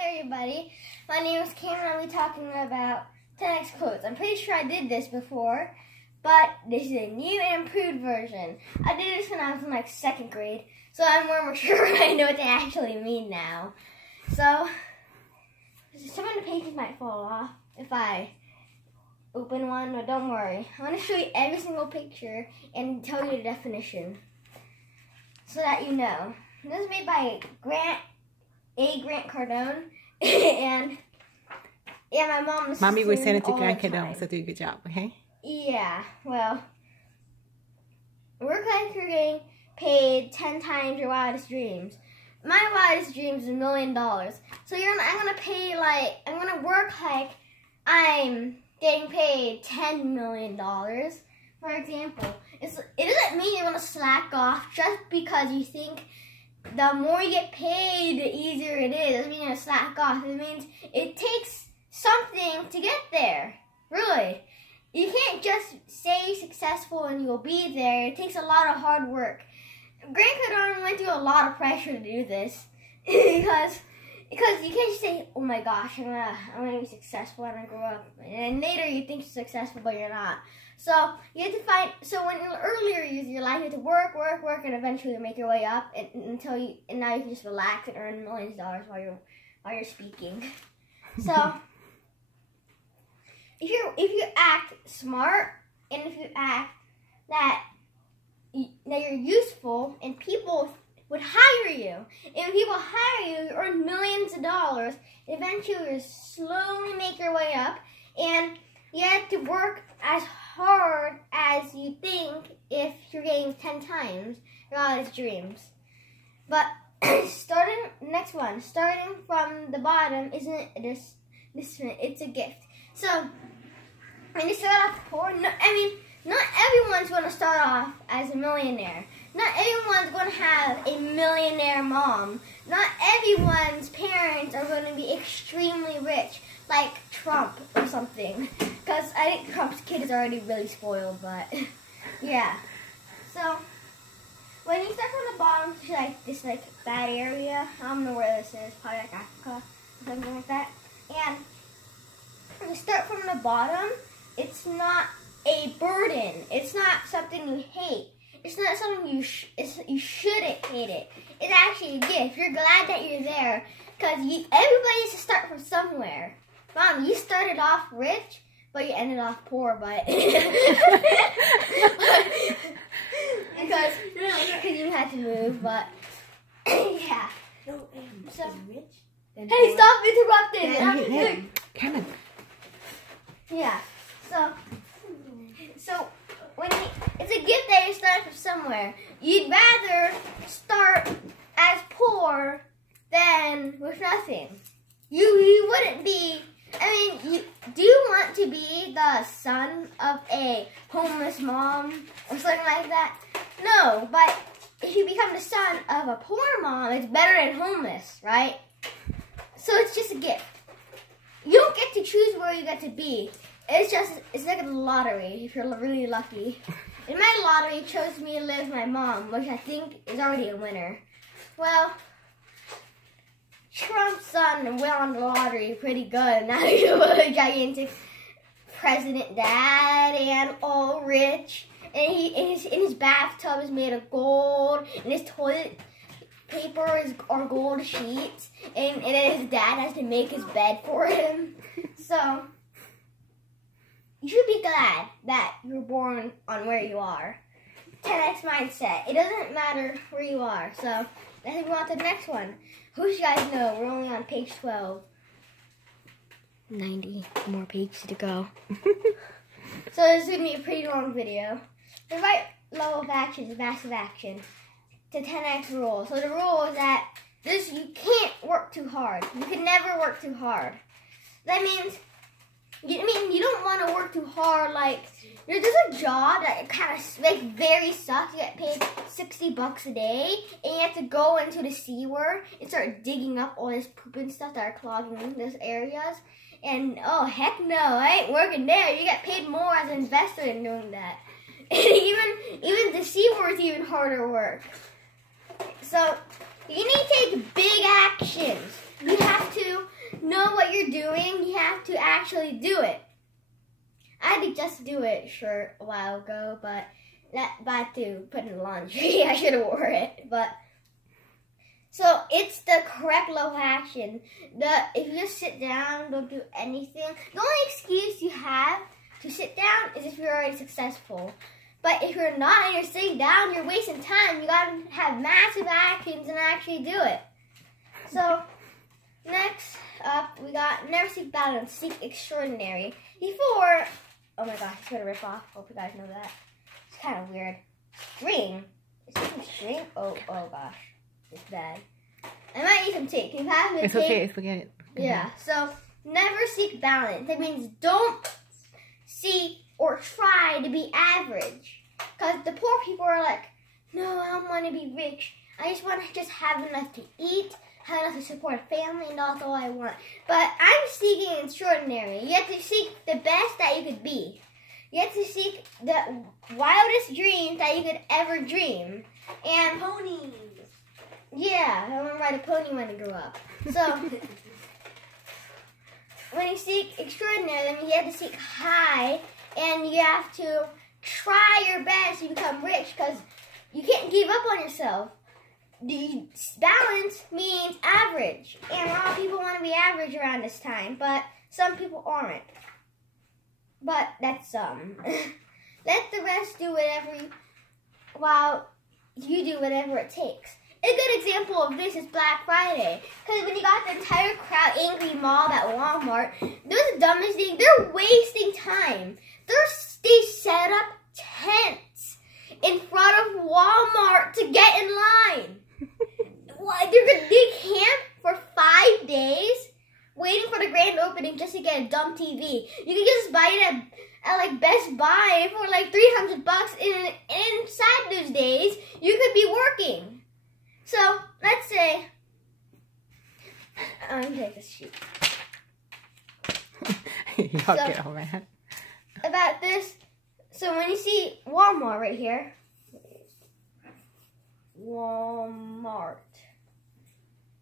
Hey everybody, my name is Kameron. I'll be talking about 10x quotes. I'm pretty sure I did this before, but this is a new and improved version. I did this when I was in like 2nd grade, so I'm more mature and I know what they actually mean now. So, some of the pages might fall off if I open one, but don't worry. I want to show you every single picture and tell you the definition so that you know. This is made by Grant Cardone, and my mom. Mommy will send it to Grant Cardone, so do a good job, okay? Yeah, well, we're getting paid 10 times your wildest dreams. My wildest dreams is $1 million. So I'm gonna pay I'm gonna work like I'm getting paid $10 million. For example, it doesn't mean you're gonna slack off just because you think the more you get paid, the easier it is. It doesn't mean you're gonna slack off. It means it takes something to get there. Really. You can't just say successful and you'll be there. It takes a lot of hard work. Grant Cardone went through a lot of pressure to do this because you can't just say, oh my gosh, I'm gonna be successful when I grow up. And later you think you're successful, but you're not. So you have to find. So when earlier years of your life, you have to work, and eventually make your way up and now you can just relax and earn millions of dollars while you're speaking. So if you act smart and if you act that you're useful and people would hire you, and when people hire you, you earn millions of dollars. Eventually, you slowly make your way up, and you have to work as hard as you think if you're getting 10 times your wildest dreams. But starting from the bottom isn't this. It's a gift. So when you start off poor, not everyone's going to start off as a millionaire. Not everyone's going to have a millionaire mom. Not everyone's parents are going to be extremely rich, like Trump or something. Because I think Trump's kid is already really spoiled, but yeah. So when you start from the bottom to this bad area, I don't know where this is, probably like Africa or something like that. And when you start from the bottom, it's not a burden. It's not something you hate. It's not something you shouldn't hate it. It's actually a gift. You're glad that you're there because everybody has to start from somewhere. Mom, you started off rich, but you ended off poor, but because you had to move, but yeah. So, hey, stop interrupting! Hey, Kameron. Yeah. So when it's a gift that you start from somewhere. You'd rather start as poor than with nothing. You wouldn't be. Do you want to be the son of a homeless mom or something like that? No, but if you become the son of a poor mom, it's better than homeless, right? So it's just a gift. You don't get to choose where you get to be. It's like a lottery if you're really lucky. In my lottery, it chose me to live with my mom, which I think is already a winner. Well, Trump's son went on the lottery pretty good. Now he's a gigantic president dad and all rich. And his bathtub is made of gold, and his toilet paper are gold sheets, and then his dad has to make his bed for him. So you should be glad that you're born on where you are. 10x mindset. It doesn't matter where you are. So let's move on to the next one. Who you guys know? We're only on page 12. 90 more pages to go. So this is going to be a pretty long video. The right level of action is massive action. The 10x rule. So the rule is that you can't work too hard. You can never work too hard. That means you don't want to work too hard. Like, there's a job that kind of very sucks. You get paid $60 a day, and you have to go into the C word and start digging up all this poop and stuff that are clogging those areas. And oh heck no, I ain't working there. You get paid more as an investor than doing that. And even the C word is even harder work. So you need to take big actions. you have to know what you're doing. You have to actually do it. I did just do it shirt a while ago, but I had to put in the laundry. I should have wore it, but so it's the correct level of action. If you just sit down, don't do anything. The only excuse you have to sit down is if you're already successful. But if you're not and you're sitting down, you're wasting time. You gotta have massive actions and actually do it. So next up, we got never seek balance, seek extraordinary. Before, oh my gosh, it's gonna rip off. Hope you guys know that. It's kind of weird. String. Is this some string? Oh gosh, it's bad. I might need some tape. Can you pass me the tape? It's okay. Forget it. Yeah. So never seek balance. That means don't seek or try to be average. Because the poor people are like, no, I don't want to be rich. I just want to have enough to eat, have enough to support a family, and that's all I want. But I'm seeking extraordinary. You have to seek the best that you could be. You have to seek the wildest dreams that you could ever dream. And Ponies. yeah, I want to ride a pony when I grow up. So when you seek extraordinary, that means you have to seek high, and you have to try your best to become rich, because you can't give up on yourself. The balance means average, and a lot of people want to be average around this time, but some people aren't. But that's some. Let the rest do whatever while you do whatever it takes. A good example of this is Black Friday. Because when you got the entire crowd angry mob at Walmart, they're the dumbest thing. They're wasting time. They set up tents in front of Walmart to get in line. They camp for 5 days waiting for the grand opening just to get a dumb TV. You can just buy it at like Best Buy for like $300. Inside those days, you could be working. So let's say, I'm gonna take this sheet. Y'all get all mad. About this, so when you see Walmart right here, Walmart,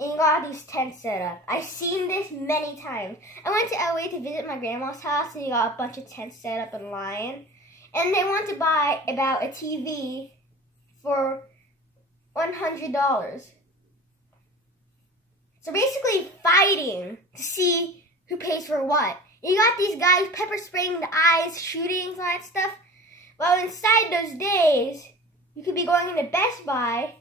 and you got these tents set up. I've seen this many times. I went to LA to visit my grandma's house, and you got a bunch of tents set up in line, and they want to buy about a TV for $100. So basically fighting to see who pays for what. You got these guys pepper spraying the eyes, shooting, all that stuff. Well, inside those days, you could be going into Best Buy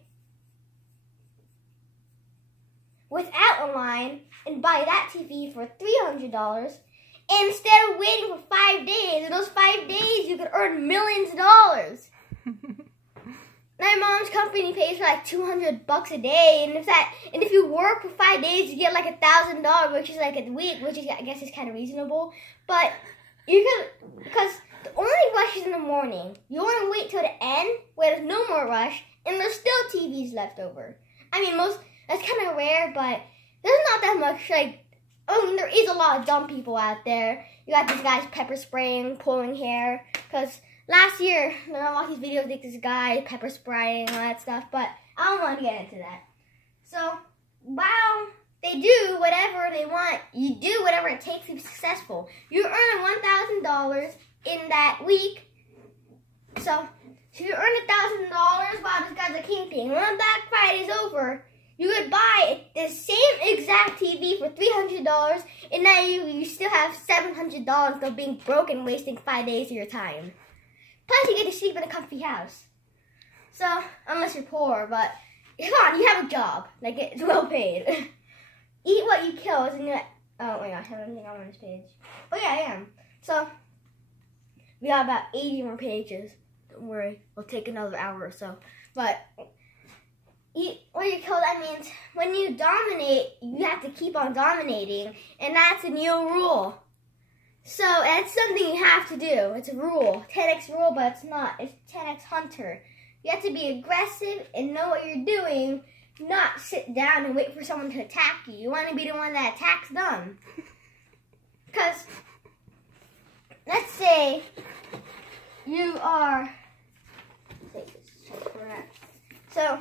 without a line and buy that TV for $300. Instead of waiting for 5 days, in those 5 days, you could earn millions of dollars. My mom's company pays for like $200 a day, and if you work for 5 days, you get like $1,000, which is like a week, which is, I guess is kind of reasonable. But you can, because the only rush is in the morning. You want to wait till the end, where there's no more rush, and there's still TVs left over. I mean, that's kind of rare, but there's not that much. Like, there is a lot of dumb people out there. You got these guys pepper spraying, pulling hair, because last year, I watched these videos like this guy pepper spraying and all that stuff, but I don't want to get into that. So, while they do whatever they want, you do whatever it takes to be successful. You earn $1,000 in that week. So if you earn $1,000 while these guys are camping, when Black Friday is over, you would buy the same exact TV for $300, and now you still have $700 of being broke and wasting 5 days of your time. Plus, you get to sleep in a comfy house. So, unless you're poor, but come on, you have a job. Like, it's well paid. Eat what you kill, isn't it? Oh my gosh, I don't think I'm on this page. Oh yeah, I am. So, we got about 80 more pages. Don't worry, it'll take another hour or so. But, eat what you kill, that means when you dominate, you have to keep on dominating. And that's a new rule. So, that's something you have to do. It's a rule. 10x rule, but it's not. It's 10x hunter. You have to be aggressive and know what you're doing, not sit down and wait for someone to attack you. You want to be the one that attacks them. Because, let's say you are, so,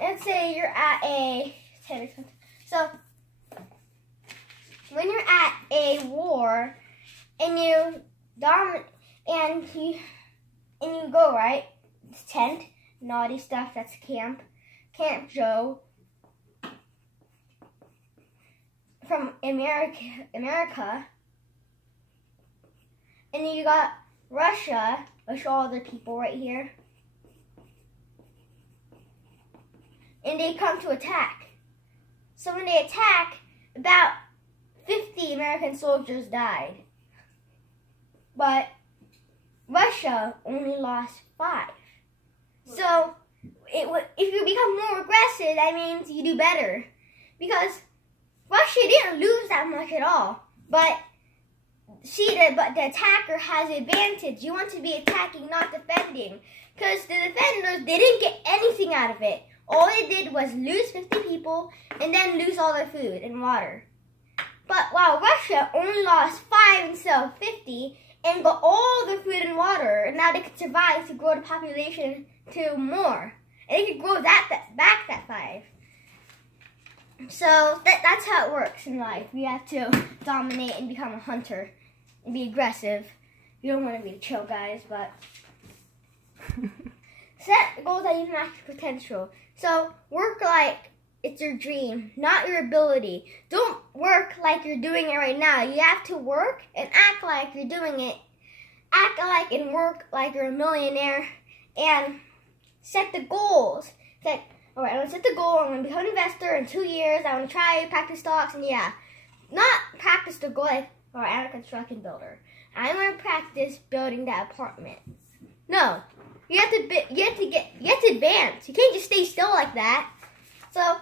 let's say you're at a 10x hunter. So when you're at a war and you go, right? It's tent, naughty stuff, that's Camp Joe from America. And then you got Russia, which are all the people right here. And they come to attack. So when they attack, about 50 American soldiers died. But Russia only lost 5. So if you become more aggressive, that means you do better. Because Russia didn't lose that much at all. But the attacker has an advantage. You want to be attacking, not defending. Because the defenders, they didn't get anything out of it. All they did was lose 50 people and then lose all their food and water. But while Russia only lost 5 instead of 50 and got all their food and water, and now they could survive to grow the population to more. And they could grow back that 5. So that's how it works in life. You have to dominate and become a hunter and be aggressive. You don't want to be chill guys, but set goals that you can match your potential. So work like it's your dream, not your ability. Don't work like you're doing it right now. You have to work and act like you're doing it. Act like and work like you're a millionaire and set the goals. All right, I'm going to set the goal. I'm going to become an investor in 2 years. I'm going to try practice stocks and not practice the goal like, all right, I'm a construction builder. I'm going to practice building that apartment. No, you have to advance. You can't just stay still like that. So,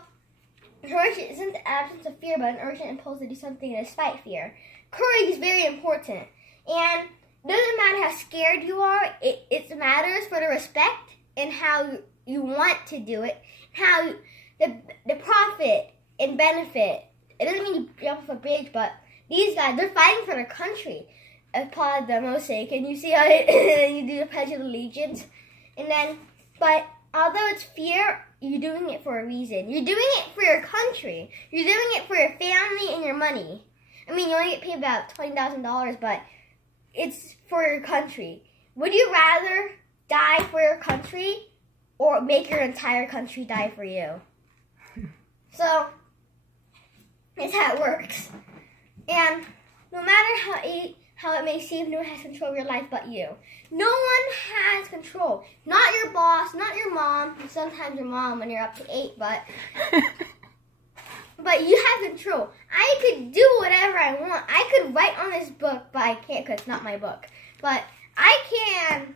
courage isn't the absence of fear, but an urgent impulse to do something despite fear. Courage is very important, and it doesn't matter how scared you are. It matters for the respect and how you want to do it, how the profit and benefit. It doesn't mean you jump off a bridge, but these guys, they're fighting for their country. Applaud the mosaic, and you see how you do the Pledge of Allegiance, but although it's fear, you're doing it for a reason. You're doing it for your country. You're doing it for your family and your money. I mean, you only get paid about $20,000, but it's for your country. Would you rather die for your country or make your entire country die for you? So, that's how it works. And no matter how it may seem, no one has control of your life but you. No one has control. Not your boss, not your mom. Sometimes your mom when you're up to 8, but you have control. I could do whatever I want. I could write on this book, but I can't because it's not my book. But I can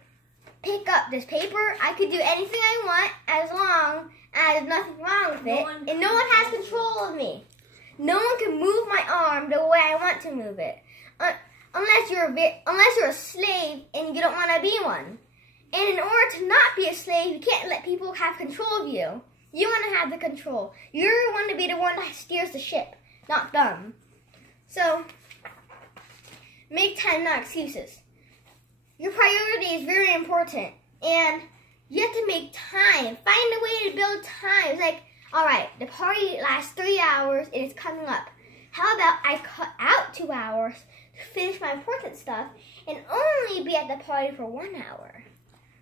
pick up this paper. I could do anything I want as long as there's nothing wrong with it. And no one has control of me. No one can move my arm the way I want to move it. Unless you're a slave and you don't want to be one. And in order to not be a slave, you can't let people have control of you. You want to have the control. You want to be the one that steers the ship, not them. So, make time, not excuses. Your priority is very important. And you have to make time. Find a way to build time. It's like, all right, the party lasts 3 hours and it's coming up. How about I cut out 2 hours to finish my important stuff and only be at the party for 1 hour?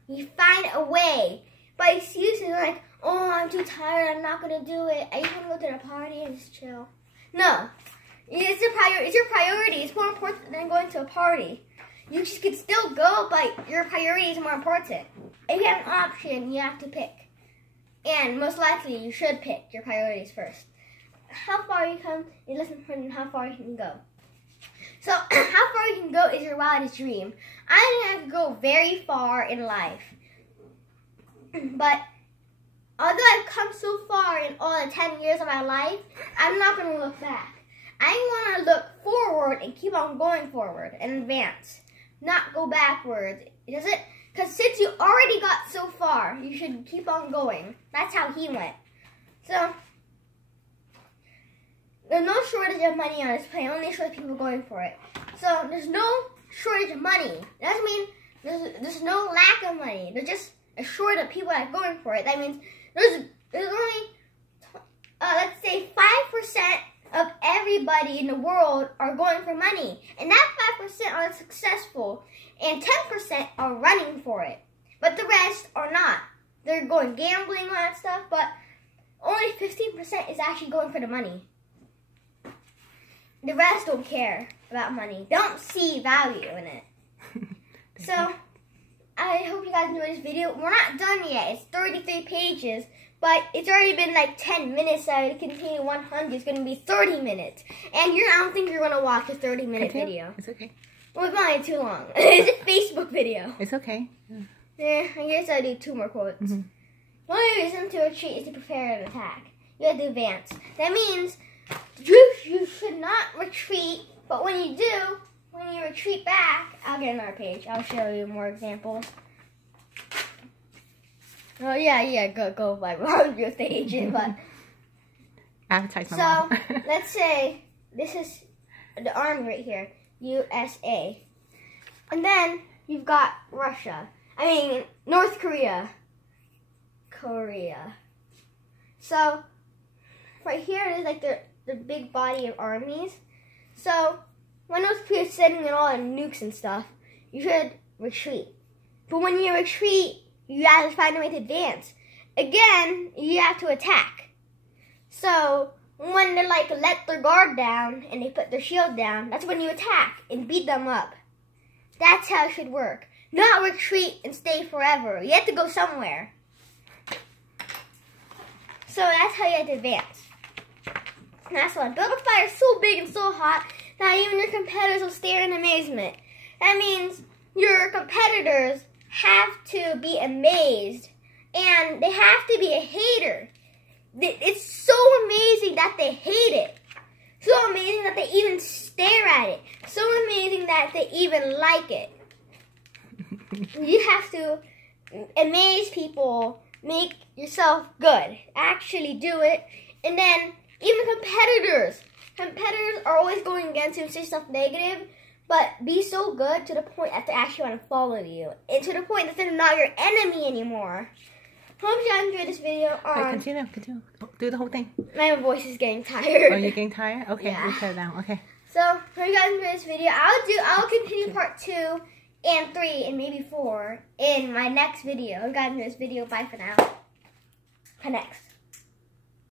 You find a way. But excuses like, oh, I'm too tired, I'm not going to do it. I just want to go to the party and just chill. No. It's your priority. It's more important than going to a party. You just could still go, but your priority is more important. If you have an option, you have to pick. And most likely, you should pick your priorities first. How far you come is less important than how far you can go. So, how far you can go is your wildest dream. I think I could go very far in life. But although I've come so far in all the 10 years of my life, I'm not going to look back. I want to look forward and keep on going forward and advance, not go backwards. Because since you already got so far, you should keep on going. That's how he went. So, there's no shortage of money on this plane, only shortage of people going for it. So, there's no shortage of money. That doesn't mean there's no lack of money. There's just a shortage of people that are going for it. That means there's only let's say 5% of everybody in the world are going for money. And that 5% are successful. And 10% are running for it. But the rest are not. They're going gambling, all that stuff. But only 15% is actually going for the money. The rest don't care about money. They don't see value in it. So, I hope you guys enjoyed this video. We're not done yet. It's 33 pages. But it's already been like 10 minutes. So to continue 100, it's going to be 30 minutes. And I don't think you're going to watch a 30-minute video. It's okay. Well, it's not too long. It's a Facebook video. It's okay. Yeah, I guess I'll do 2 more quotes. Mm-hmm. The only reason to retreat is to prepare an attack. You have to advance. That means you should not retreat, but when you do, when you retreat back, I'll get another page. I'll show you more examples. Oh yeah, go like wrong with the agent, but advertise my mom. Let's say this is the army right here, USA, and then you've got Russia. I mean North Korea. So right here is like the big body of armies. So when North Korea is sending in all the nukes and stuff, you should retreat. But when you retreat, you have to find a way to advance. Again, you have to attack. So when they like let their guard down and they put their shield down, that's when you attack and beat them up. That's how it should work. Not retreat and stay forever. You have to go somewhere. So that's how you have to advance. And that's why build a fire so big and so hot that even your competitors will stare in amazement. That means your competitors have to be amazed, and they have to be a hater. It's so amazing that they hate it. So amazing that they even stare at it. So amazing that they even like it. You have to amaze people, make yourself good. Actually do it. And then even competitors are always going against you and say stuff negative. But be so good to the point that they actually want to follow you. And to the point that they're not your enemy anymore. Hope you guys enjoyed this video. Continue. Do the whole thing. My voice is getting tired. Oh, you're getting tired? Okay, yeah. you shut it down. Okay. So, hope you guys enjoyed this video. I'll continue part 2 and 3 and maybe 4 in my next video. Hope you guys enjoyed this video. Bye for now. Next.